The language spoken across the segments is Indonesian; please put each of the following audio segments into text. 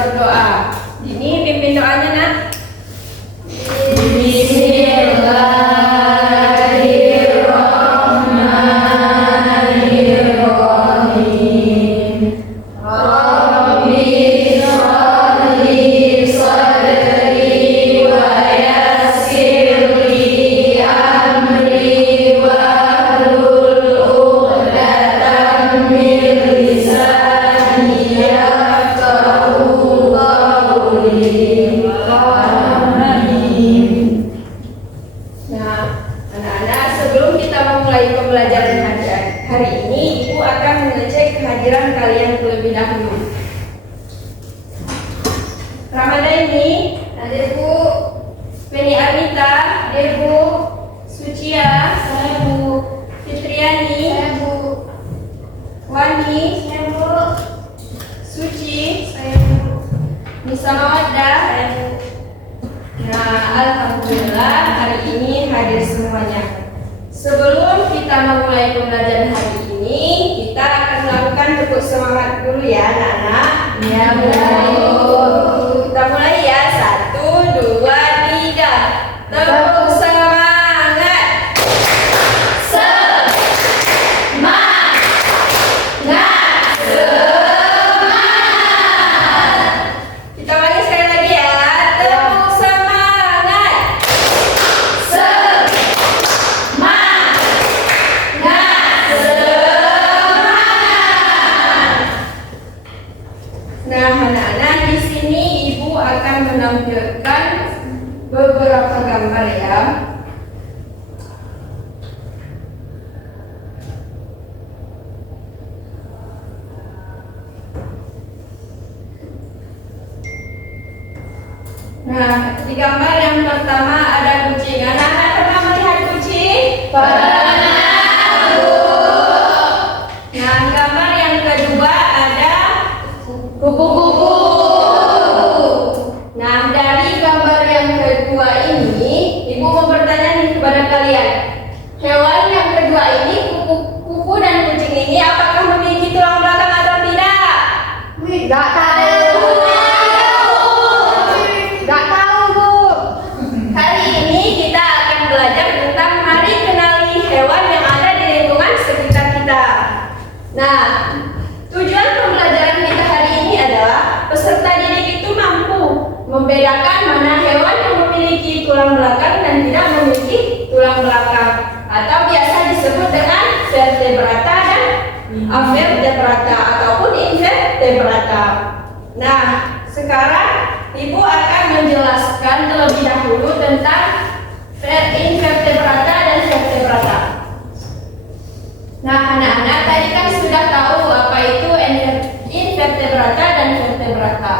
berdoa. Ini pimpin doanya, Nak. Pembelajaran hari ini, Ibu akan mengecek kehadiran kalian terlebih dahulu. Ramadhani, ada Bu Penny Arnita, ada Bu Sucia, ada Bu Fitriani, ada Bu Wani, saya Bu Suci, saya Bu Nisa Mawadda, saya Bu. Nah, alhamdulillah hari ini hadir semuanya. Sebelum kita memulai pembelajaran hari ini, kita akan melakukan tepuk semangat dulu ya, anak-anak. Ya, Bu. Kita mulai ya. 1, 2, 3. Tepuk semangat. Semangat. Semangat. Kita ulangi sekali lagi ya. Tepuk semangat. Nah, anak-anak, di sini Ibu akan menampilkan beberapa gambar ya. Nah, di gambar yang pertama ada kucing. Anak-anak pernah melihat kucing? Pernah, Bu. Nah, gambar yang kedua ada kupu-kupu. Nah, dari gambar yang kedua ini, Ibu mau bertanya nih kepada kalian. Hewan yang kedua ini, kupu-kupu dan kucing ini, apakah memiliki tulang belakang atau tidak? Tidak tahu. Tidak tahu, Bu. Hari ini kita akan belajar tentang mari kenali hewan yang ada di lingkungan sekitar kita. Nah, tujuan pembelajaran kita hari ini adalah peserta didik itu mampu membedakan mana hewan yang memiliki tulang belakang dan tidak memiliki tulang belakang, atau biasa disebut dengan vertebrata dan avertebrata ataupun invertebrata. Nah, sekarang Ibu akan menjelaskan terlebih dahulu tentang invertebrata dan vertebrata. Nah, anak-anak tadi kan sudah tahu apa itu invertebrata dan vertebrata.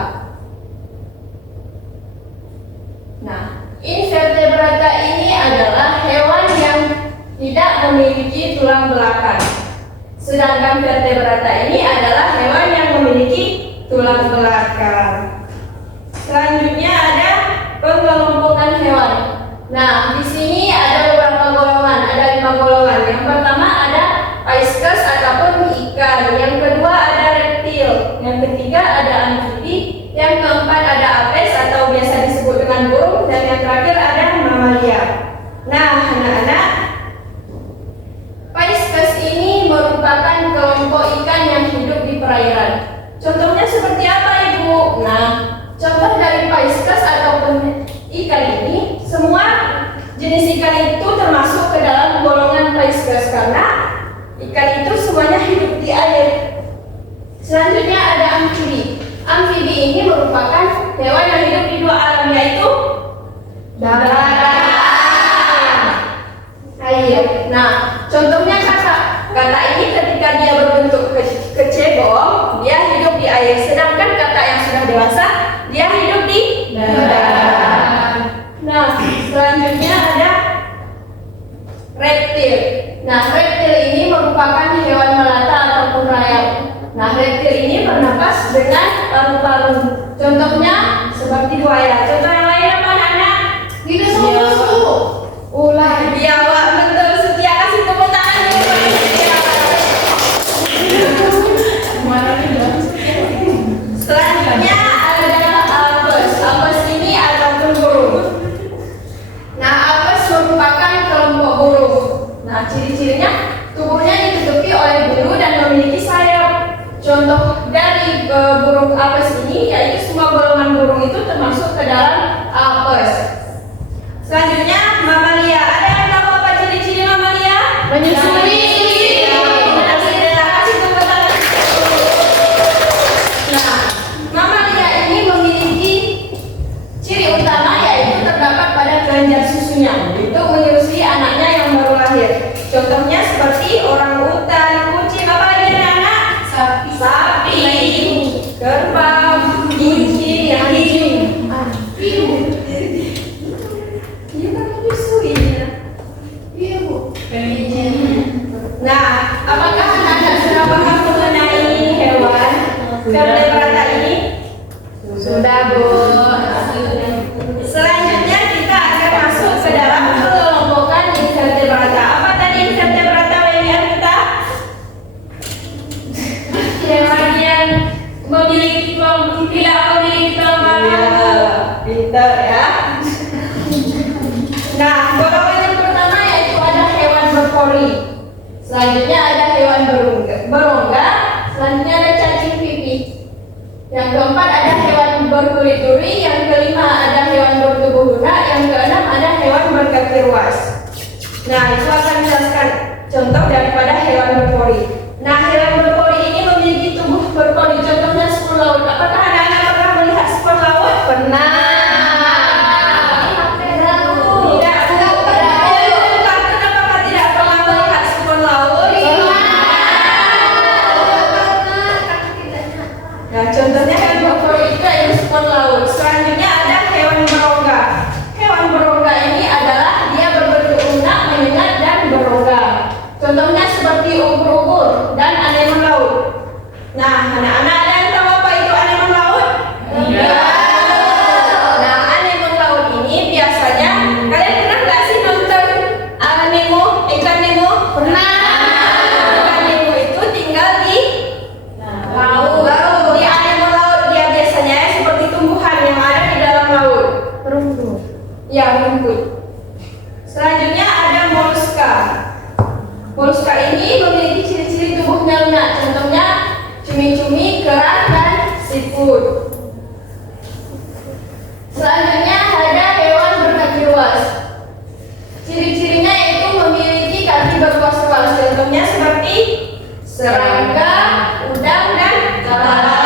Nah, invertebrata ini adalah hewan yang tidak memiliki tulang belakang. Sedangkan vertebrata ini adalah hewan yang memiliki tulang belakang. Selanjutnya ada pengelompokan hewan. Nah, di sini ada beberapa golongan, ada 5 golongan. Yang pertama ada Pisces ataupun ikan, yang kedua ada reptil, yang ketiga ada amfibi, yang keempat ada apes atau biasa disebut dengan burung, dan yang terakhir ada mamalia. Nah, anak-anak, Pisces ini merupakan kelompok ikan yang hidup di perairan. Contohnya seperti apa, Ibu? Nah, contoh dari Pisces ataupun ikan ini, semua jenis ikan itu termasuk ke dalam golongan Pisces karena ikan itu semuanya hidup di air. Selanjutnya ada amfibi. Amfibi ini merupakan hewan yang hidup di 2 alam, yaitu darat, air. Nah, contohnya kata ini ketika dia berbentuk kecebong, dia hidup di air. Sedangkan kata yang sudah dewasa, dia hidup di darat. Nah, selanjutnya ada reptil. Nah, reptil ini merupakan hewan melata ataupun rayap. Nah, reptil ini bernapas dengan paru-paru. Contohnya seperti buaya. Contoh yang lain apa, anak? Dinosaurus. Ular, biawak, betul. Setia, kasih tepuk tangan dulu. Selanjutnya ada ke dalam apes. Selanjutnya mamalia. Ada yang tahu apa ciri-ciri mamalia? Menyusui. Nah, mamalia ini memiliki ciri utama yaitu terdapat pada kelenjar susunya. Itu menyusui anaknya yang baru lahir. Contohnya seperti orangutan, kucing, apa lagi anak-anak? Sapi, kerbau, kucing, anjing. Iya kan menyusui. Iya Bu. Nah, apakah anak-anak sudah paham mengenai hewan vertebrata ini? Sudah, Bu. Selanjutnya kita akan masuk ke dalam pengelompokan invertebrata. Apa tadi invertebrata kita? Hewan yang memiliki kelompok, tidak memiliki kelompok. Pintar ya. Nah, golongan yang pertama yaitu ada hewan berpori. Selanjutnya ada hewan berongga. Selanjutnya ada cacing pipih. Yang keempat ada hewan berkulit duri. Yang kelima ada hewan bertubuh lunak. Yang keenam ada hewan berkaki ruas. Nah, itu akan menjelaskan contoh daripada hewan berpori. Nah, hewan berpori ini memiliki tubuh berpori. Contohnya spon laut. Apakah anak-anak pernah melihat spon laut? Pernah. Nah, contohnya hewan berpori itu adalah spon laut. Selanjutnya ada hewan berongga. Hewan berongga ini adalah dia berbentuk lunak, menyengat, dan berongga. Contohnya seperti ubur-ubur dan anemon laut. Nah, anak-anak ada yang tahu apa itu anemon laut? Enggak. Nah, anemon laut ini biasanya kalian pernah nggak sih nonton Nemo, ikan Nemo? Pernah. Ikan Nemo itu tinggal di laut. Di anemon laut dia biasanya seperti tumbuhan yang ada di dalam laut. Perunggu. Ya, rumput. Selanjutnya ada moluska. Moluska ini memiliki ciri-ciri tubuhnya lunak. Contohnya cumi-cumi, kerang, dan seafood. Selanjutnya ada hewan berkaki ruas. Ciri-cirinya itu memiliki kaki berkuas-kuas. Contohnya seperti serangga, udang, dan lalat.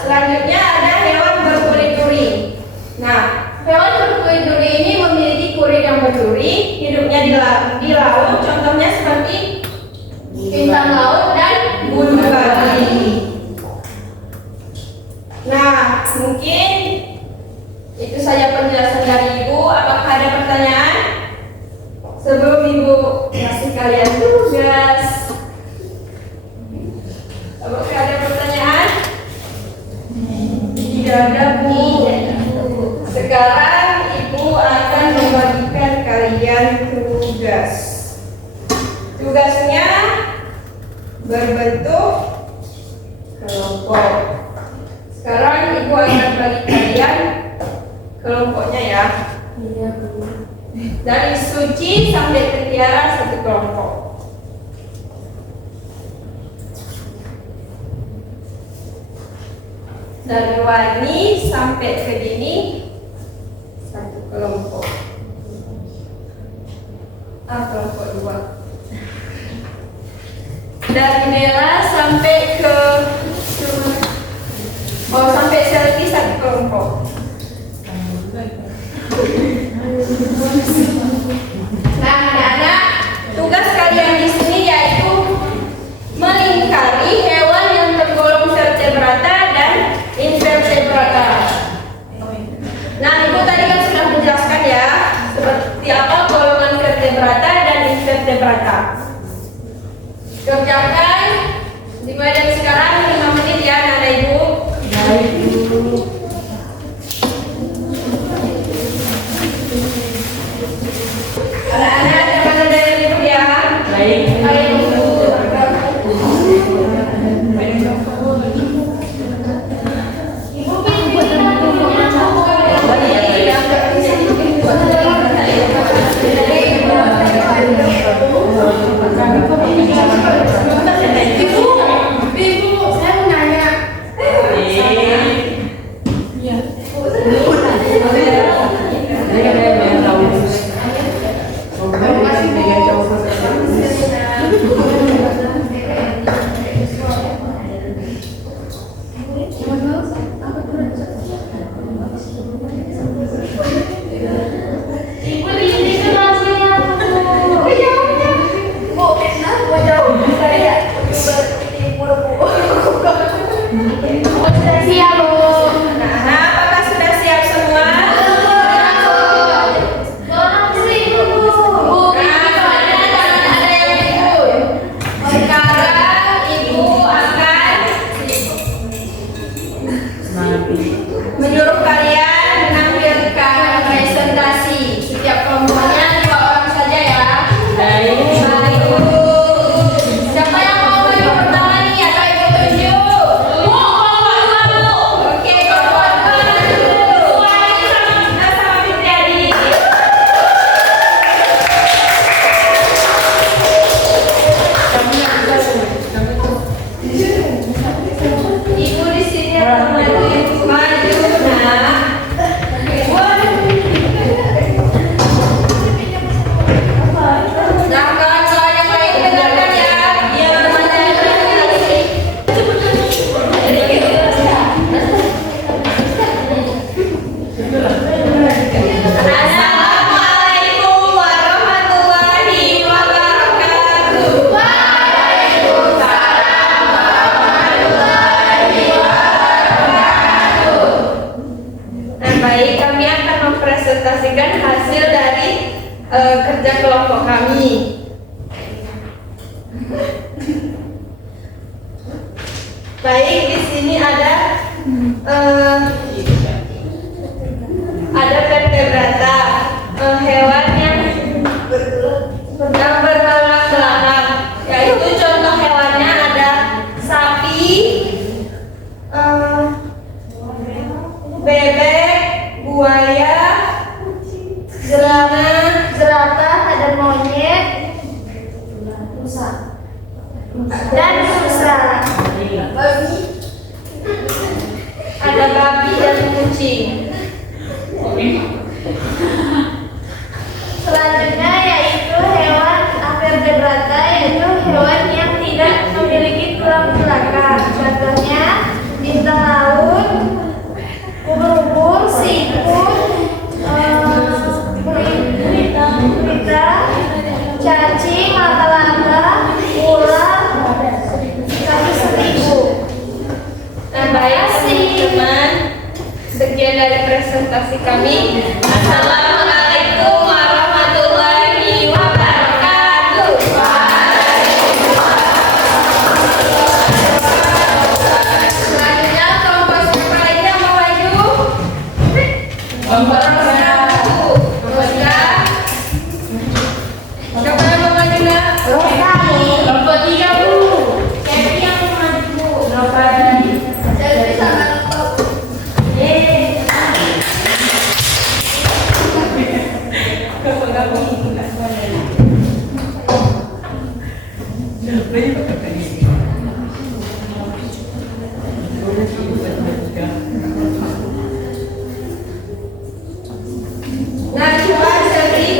Selanjutnya ada hewan berkulit duri. Nah, hewan berkulit duri ini memiliki kulit yang berduri, hidupnya di laut. Contohnya seperti bintang laut dan bulu babi. Nah, mungkin itu saja penjelasan dari Ibu. Apakah ada pertanyaan? Sebelum Ibu kasih kalian tugas. Apakah ada pertanyaan? Tidak ada, Bu. Sekarang Ibu akan membagikan kalian tugas. Tugasnya berbentuk kelompok. Sekarang Ibu akan bagi kalian kelompoknya ya. Iya, Bu. Dari Suci sampai ke Tiara satu kelompok. Dari Wani sampai ke Dini satu kelompok. Kelompok dua. Dari Nela sampai ke sampai Selvi satu kelompok. Nah, anak-anak, tugas kalian di sini yaitu melingkari hewan yang tergolong vertebrata dan invertebrata. Nah, Ibu tadi kan sudah menjelaskan ya seperti apa golongan vertebrata dan invertebrata. Kerjakan dimulai dari sekarang 5 menit ya, anak-anak Ibu. Baik, Bu. menyuruh kalian menampilkan presentasi. Setiap kelompoknya 2 orang saja ya. Baik. Siapa yang mau maju pertama nih? Atau ibu tunjuk? Oke, kelompok 2 maju. Kita sama Fitriadi. Ibu di sini akan maju. Maju, nak. Nah, kawan-kawan yang lain dengarkan ya. Dia bertanya presentasi. Assalamualaikum warahmatullahi wabarakatuh. Nah, baik, kami akan mempresentasikan hasil dari kerja kelompok kami. Baik, di sini ada vertebrata, hewan yang bertulang belakang. Yaitu contoh hewannya ada sapi, bebek, buaya, Jerapah, ada monyet, dan rusa. ada babi dan kucing. Selanjutnya yaitu hewan vertebrata, yaitu hewan yang tidak memiliki tulang belakang. Contohnya bintang laut, ubur-ubur, siput, gurita, cacing, laba-laba, ular, kaki seribu. Nah, baik teman-teman, sekian dari presentasi kami. Assalamualaikum warahmatullahi wabarakatuh. Selanjutnya kelompok siapa lagi yang mau maju? Kelompok satu. Siapa yang mau maju nak? Kelompok 3 Bu. Siapa yang mau maju? Selfie sama kelompok. Nah, coba selfie.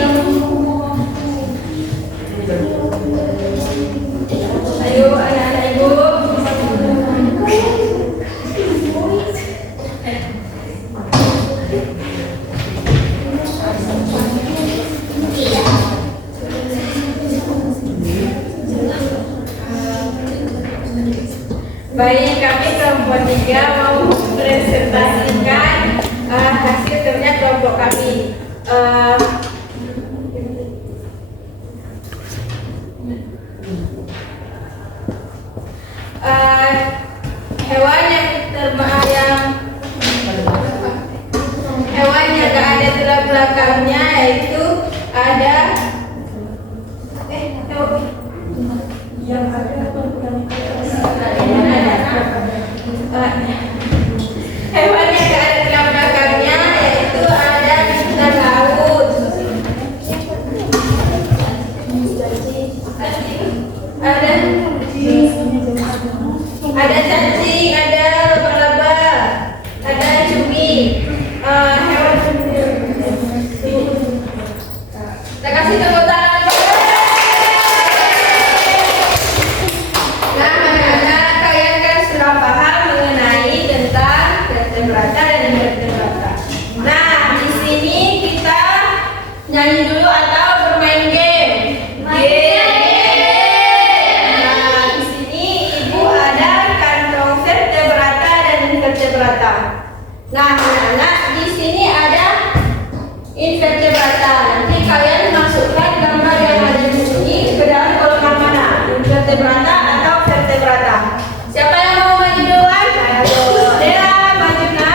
Ayo anak-anak ibu. Baik, kami kelompok 3 mau presentasikan hasil kerja kelompok kami. Hewan yang gak ada tulang belakangnya yaitu ada hewan yang gak ada tulang belakangnya yaitu ada bintang laut, ada cacing, ada laba-laba, ada cumi, hewan. Kita kasih tepuk tangan. Nah, anak-anak, kalian kan sudah paham mengenai tentang vertebrata dan invertebrata. Nah, di sini kita nyanyi dulu atau bermain game. Nah, di sini ibu ada kantong vertebrata dan invertebrata. Nah, anak-anak, di sini ada invertebrata. Nanti kalian masukkan gambar yang ada di sini ke dalam golongan mana? Invertebrata atau vertebrata? Siapa yang mau maju duluan? Ayo, Dela, maju nak.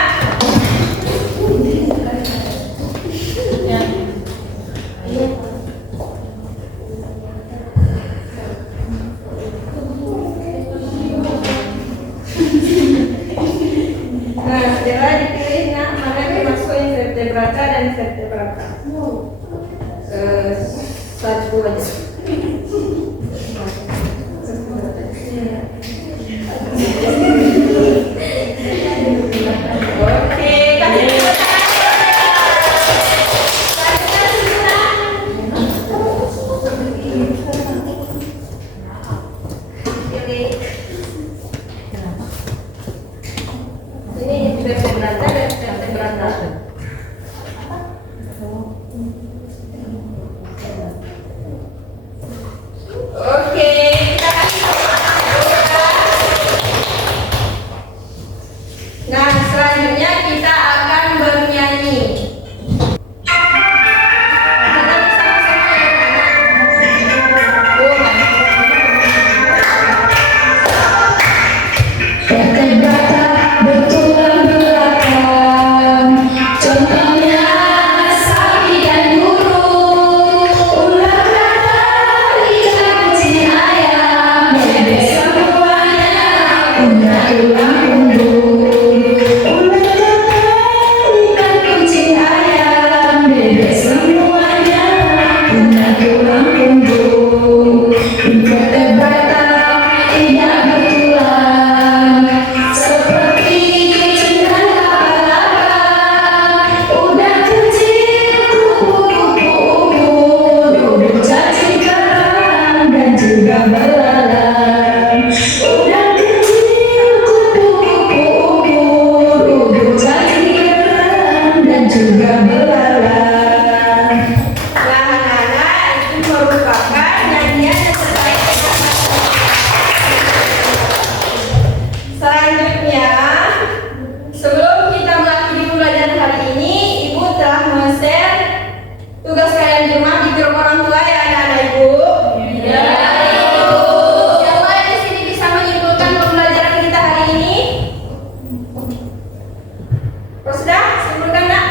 invertebrata dan vertebrata. Satu aja. Oke, kasih tepuk ini vertebrata dan vertebrata. Oke, kita kasih nah, selanjutnya kita akan bernyanyi. Kita bersama-sama ya, Vertebrata bertulang belakang, contohnya sapi dan burung, ular dadar, ikan, kucing, ayam, bebek semuanya punya tulang punggung. Ular dadar, ikan, kucing, ayam, bebek semuanya punya tulang punggung. Invertebrata tidak bertulang seperti kucing dan laba-laba, udang kecil, kupu-kupu ungu, duduk cacing kerang dan juga belalang. Udang kecil, kupu-kupu ungu, duduk cacing kerang dan juga belalang. nah, anak-anak, itu merupakan nyanyian yang terbaik. Selanjutnya, sebelum kita mengakhiri pembelajaran hari ini, Ibu telah men-share tugas kalian di rumah di grup orang tua ya anak-anak Ibu. Ya, Ibu. Siapa yang di sini bisa menyimpulkan pembelajaran kita hari ini? Sudah, simpulkan nak.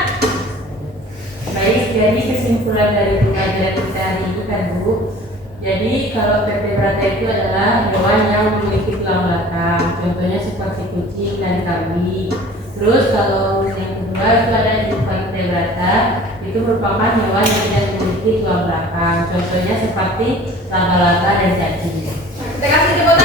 Baik, jadi kesimpulan dari pembelajaran kita hari ini kan Bu. Jadi kalau vertebrata itu adalah hewan yang memiliki tulang belakang, contohnya seperti kucing dan kambing. Terus kalau yang kedua itu ada invertebrata, itu merupakan hewan yang tidak memiliki tulang belakang, contohnya seperti laba-laba dan cacing. Kita kasih tepuk